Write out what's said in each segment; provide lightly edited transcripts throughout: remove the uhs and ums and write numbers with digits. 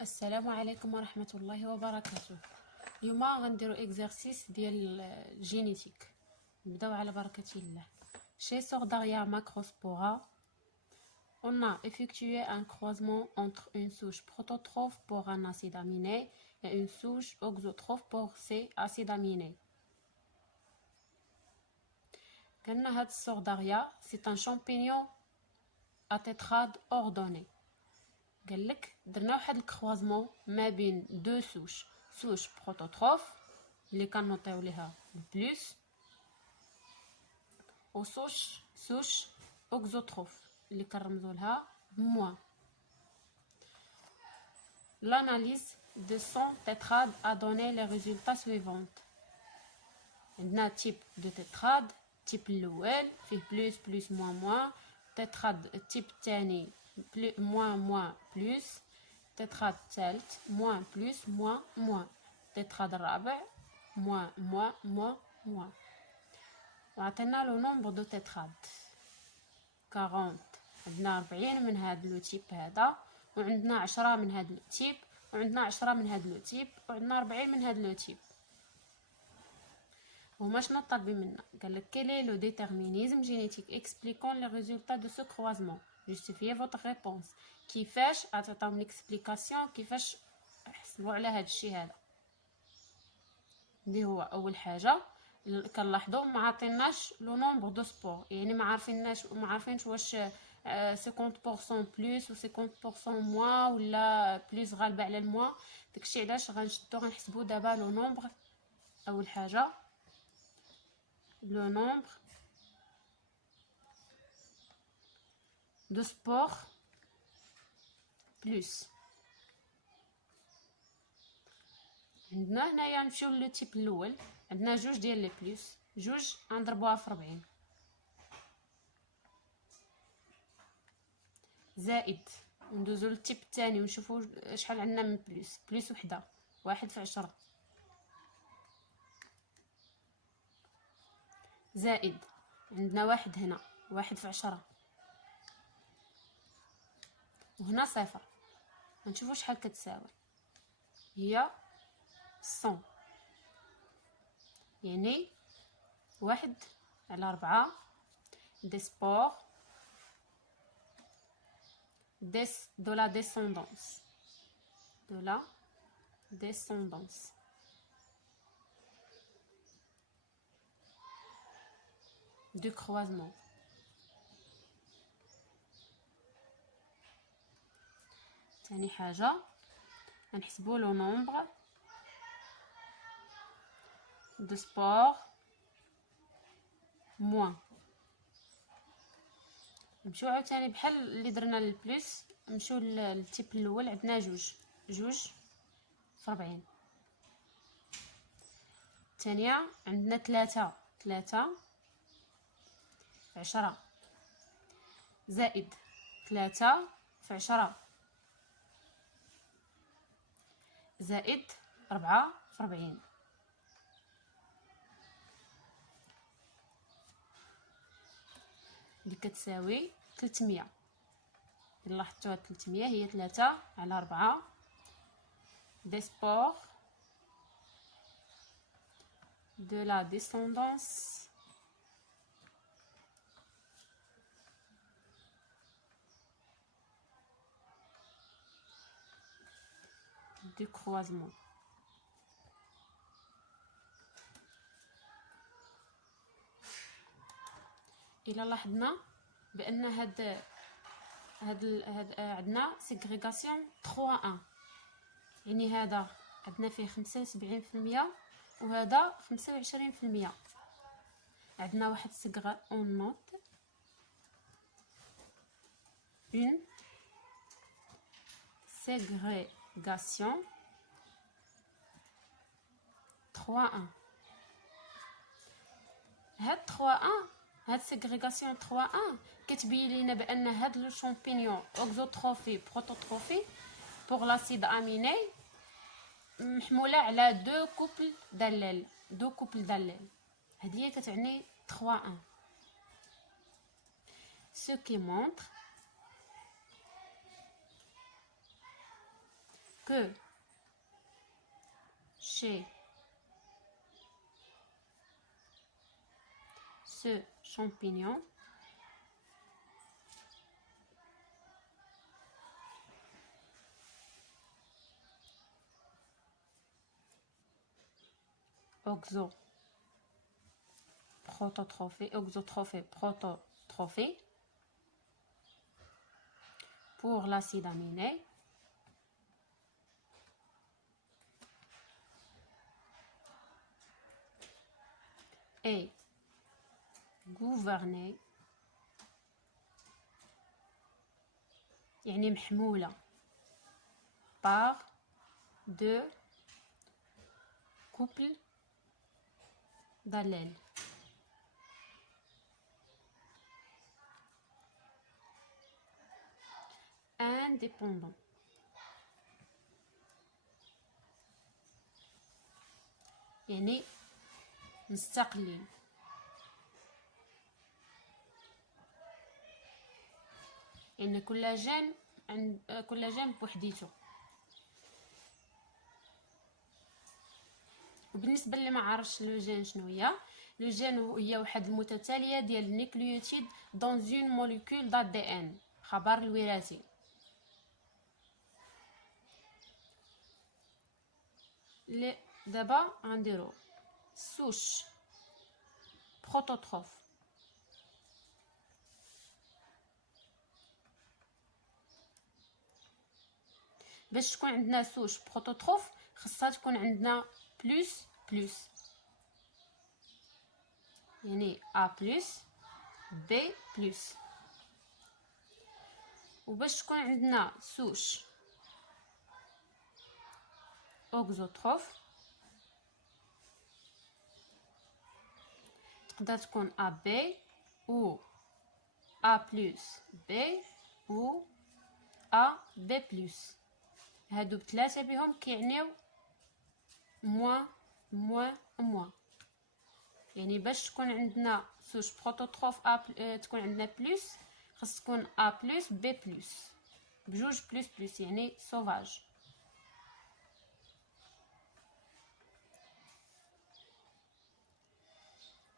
السلام عليكم ورحمة الله وبركاته. اليوم غنديرو اكزرسيس ديال الجينيتيك. نبداو على بركة الله. Chez Sordaria macrospora, on a effectué un croisement entre une souche prototrophe pour un acide aminé et une souche auxotrophe pour ces acides aminés. قلنا هاد السورداريا c'est un champignon à tétrade ordonné. قالك درنا واحد الكروازمون ما بين دو سوش بروتوتروف اللي كنوطيو ليها بلس و سوش اوكزوتروف اللي كنرمزو لها بموان. L'analyse de son tétrade a donné les résultats suivants. عندنا تيب دو tétrade، تيب الاول فيه بلس موان tétrade التيب الثاني moins plus tétrade الثالث moins tétrade الرابع moins وعطينا لو نومبر دو tétrade 40. عندنا 40 من هاد لو تيب هذا، وعندنا 10 من هاد لو تيب، وعندنا 10 من هاد لو تيب، وعندنا 40 من هاد لو تيب. وهما شنو طالبين منا؟ قالك quel est le déterminisme génétique expliquant les résultats de ce croisement. justifiez votre réponse. كيفاش عطيتهم ليكسبليكاسيون كيفاش حسبوا على هذا الشيء هذا. اللي هو اول حاجه كنلاحظوا ما عطيناش لو نومبر دو سبور، يعني ما عارفينش واش 50% بلس و 50% موان ولا بلس غالبه على الموان. داكشي علاش غنحسبوا دابا لو نومبر. اول حاجه le nombre de spores plus. عندنا هنايا نمشيو لو تيب الاول، عندنا جوج ديال لي بلس، جوج غنضربوها في 40 زائد وندوزو للتيب الثاني ونشوفوا شحال عندنا من بلس وحده، 1 في 10 زائد عندنا 1 هنا، 1 في 10 وهنا 0. غنشوفوا شحال كتساوي، هي 100، يعني 1/4 دي سبور de la descendance du croisement. ثاني حاجه غنحسبوا لو نومبر دو سبور موان. نمشيو عاوتاني بحال اللي درنا للبلس، نمشيو للتيب الاول، عندنا جوج في 40. الثانيه عندنا 3 في 10 زائد 3 في 10 زائد 4 في 40. اللي كتساوي 300. إلا لاحظتوها 300 هي 3/4 des spores de la descendance du croisement. إلا لاحظنا بأن هاد عندنا سيغريغاسيون 3-1، يعني هذا عندنا فيه 75% وهذا 25%. عندنا واحد اون نوت une ségrégation 3-1. هاد 3-1 هاد سيغريغاسيون 3-1 كتبين لينا بان هاد لو شامبينيون اوكزوتروفي بروتوتروفي بوغ لاسيد اميني محموله على دو كوبل داليل. هادي هي كتعني 3-1. ce qui montre que chez ce champignon, prototrophée pour l'acide aminé, est gouverné يعني محمولة par deux couples d'allèles indépendants. يعني مستقلين. ان كل جين عند كل جين بوحديته. وبالنسبه اللي ما عارفش لو جين شنو هي، لو جين هي واحد المتتاليه ديال النيكليوتيد دون اون موليكول دا دي ان، خبر الوراثي. لي دابا غنديرو سوش بروتوتروف باش تكون عندنا سوش بروتوتروف خاصها تكون عندنا بلس بلس، يعني ا بلس بي بلس. وباش تكون عندنا سوش اوكزوتروف تقدر تكون ا بي او ا بلس بي او ا بي بلس. هادو بثلاثه بهم كيعنيو موان موان موان. يعني باش تكون عندنا سوش بروتوتروف تكون عندنا بلس، خاص تكون ا بلس بي بلس بجوج بلس بلس، يعني سوفاج.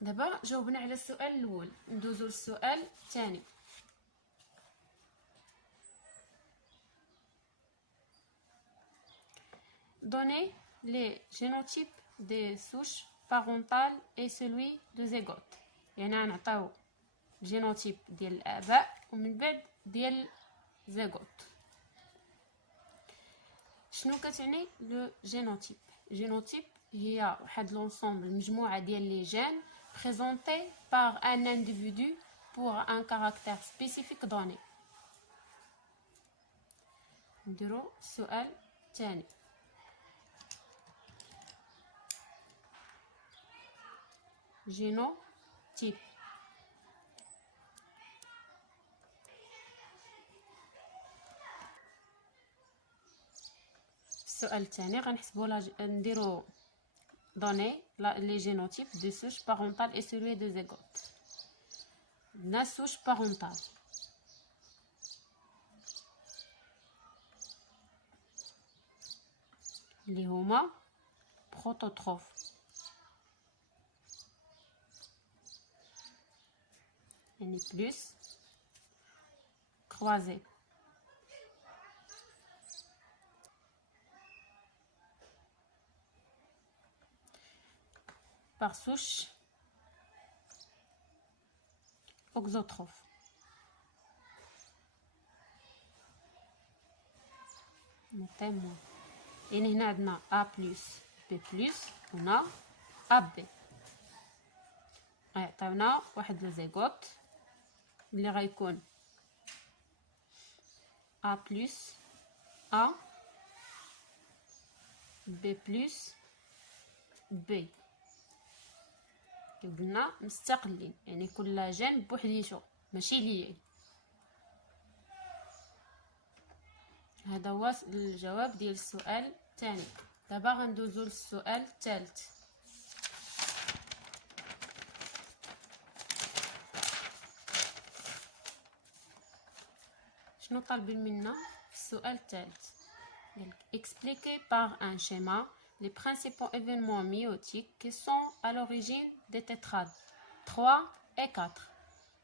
دابا جاوبنا على السؤال الاول، ندوزو للسؤال الثاني. Donnez les génotypes des souches parentales et celui de zygote. يعني غنعطيو الجينوتيب ديال الاباء ومن بعد ديال زيغوت. شنو كتعني لو جينوتيب؟ جينوتيب هي واحد لونسومبل، مجموعه ديال لي جين présentés par un individu pour un caractère spécifique donné. نديرو السؤال الثاني. génotype. السؤال الثاني غنحسبوا نديرو donner les génotypes de souche parentale et celui de zygote. La souche parentale اللي هما بروتوتروف يعني بلس croisé par souche auxotrophe. نعطيهم يعني هنا عندنا A بلس B بلس، هنا AB غيعطيونا واحد الزيغوت اللي غيكون A بلس A B بلس B. قلنا مستقلين، يعني كل جين بوحديتو ماشي ليين. هذا هو الجواب ديال السؤال الثاني. دابا غندوزو للسؤال الثالث. شنو طالبين منا في السؤال الثالث؟ expliquer par un schéma les principaux événements méiotiques qui sont à l'origine des tétrades 3 et 4.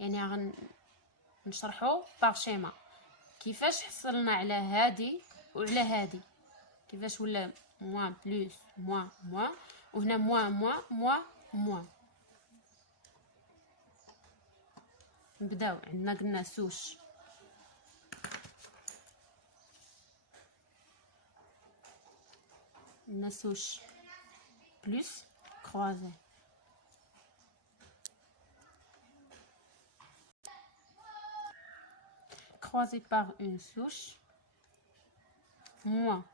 يعني غنشرحو par schéma كيفاش حصلنا على هادي وعلى هادي، كيفاش ولا موان بلس موان موان وهنا موان موان موان موان. نبداو عندنا قلنا سوش souche plus croisée. Croisée par une souche moins.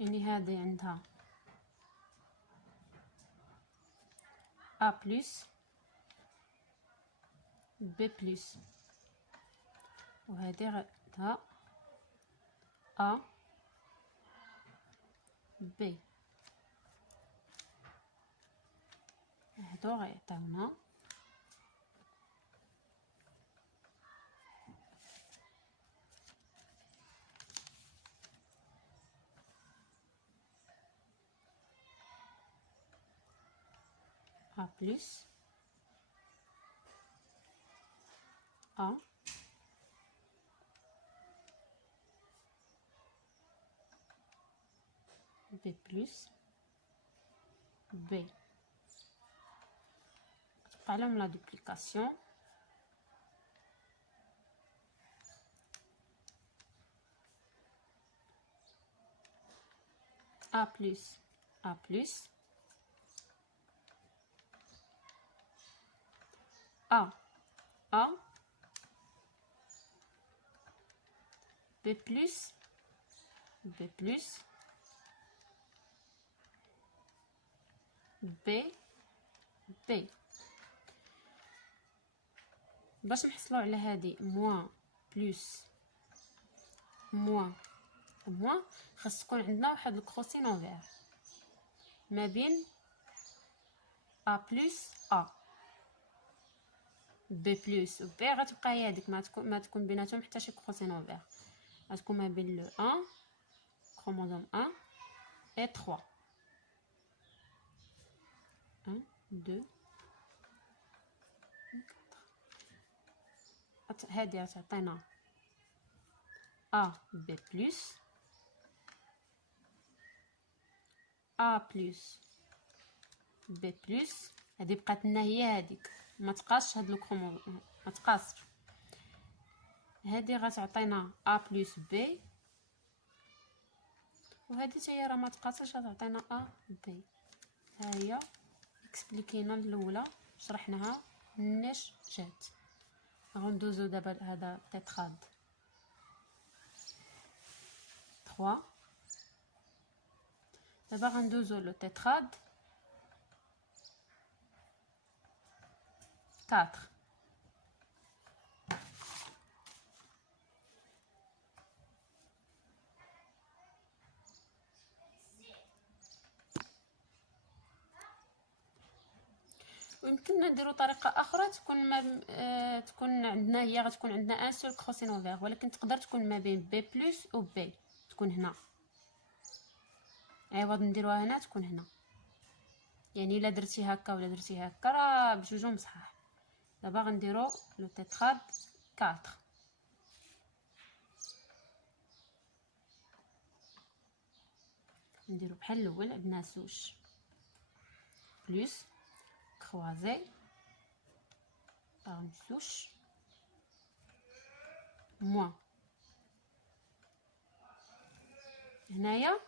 يعني هذه عندها A plus B plus وهذه عندها A B. هادو غيعطيونا A plus A B plus B. Parlons de la duplication. A plus A plus A A B plus B plus B B. باش نحصلوا على هذه موان بلس موان موان خاص تكون عندنا واحد الكروسين اوفير ما بين A بلس A B بلس و B غتبقى هي هذيك ما تكون بيناتهم حتى شي كروسين اوفير، غتكون ما بين لو 1 كروموزوم 1 et 3 1 2 هادي غتعطينا A B plus A plus B plus. هادي بقات لنا هي هاديك ما تقاسش هاد الكروموزوم ما تقاسش. هادي غتعطينا A plus B وهادي حتى هي راه ما تقاسش غتعطينا A B. ها هي اكسبليكينا الاولى شرحناها مناش جات. غندوزو دابا هذا تيتراد 3. دابا غندوزو لو تيتراد 4. ويمكننا نديرو طريقه اخرى تكون ما تكون عندنا هي غتكون عندنا ان سول كروسين اوفير، ولكن تقدر تكون ما بين بي بلس و بي تكون هنا، عوض نديروها هنا تكون هنا. يعني الا درتي هكا ولا درتي هكا راه بجوجهم صحاح. دابا غنديرو لو تيتراد 4. نديرو بحال الاول عندنا سوش بلس croisé par une souche moins. هنايا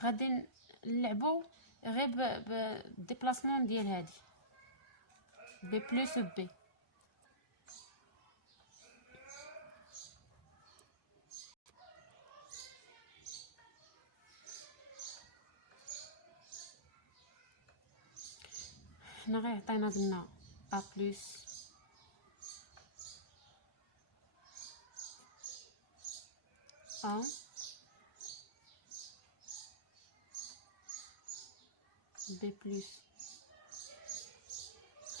غادي نلعبوا غير بالديبلاسمون ديال هادي بي بلس و بي. هنا غيعطينا قلنا A plus A B plus B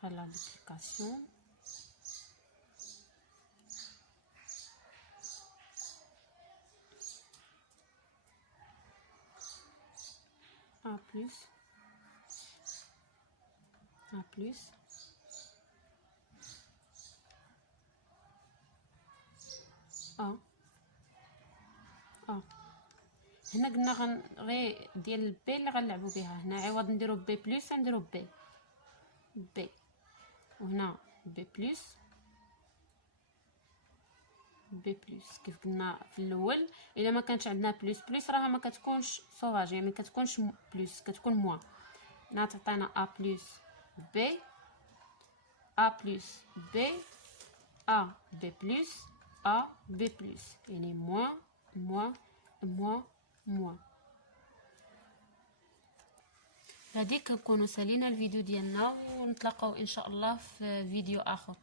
par la duplication. plus A plus A A. هنا قلنا غير ديال بي اللي غنلعبوا بها. هنا عوض نديرو بي بلس نديرو بي، وهنا بي بلس كيف قلنا في الاول. الا ما كانش عندنا بلس راها ما كتكونش سوفاج، يعني ما كتكونش بلس، كتكون موان. هنا تعطينا ا بلس بي، ا بلس بي، ا بي بلس، ا بي بلس، يعني موان موان موان موان. هذيك كنكونوا سالينا الفيديو ديالنا، ونتلاقاو ان شاء الله في فيديو اخر.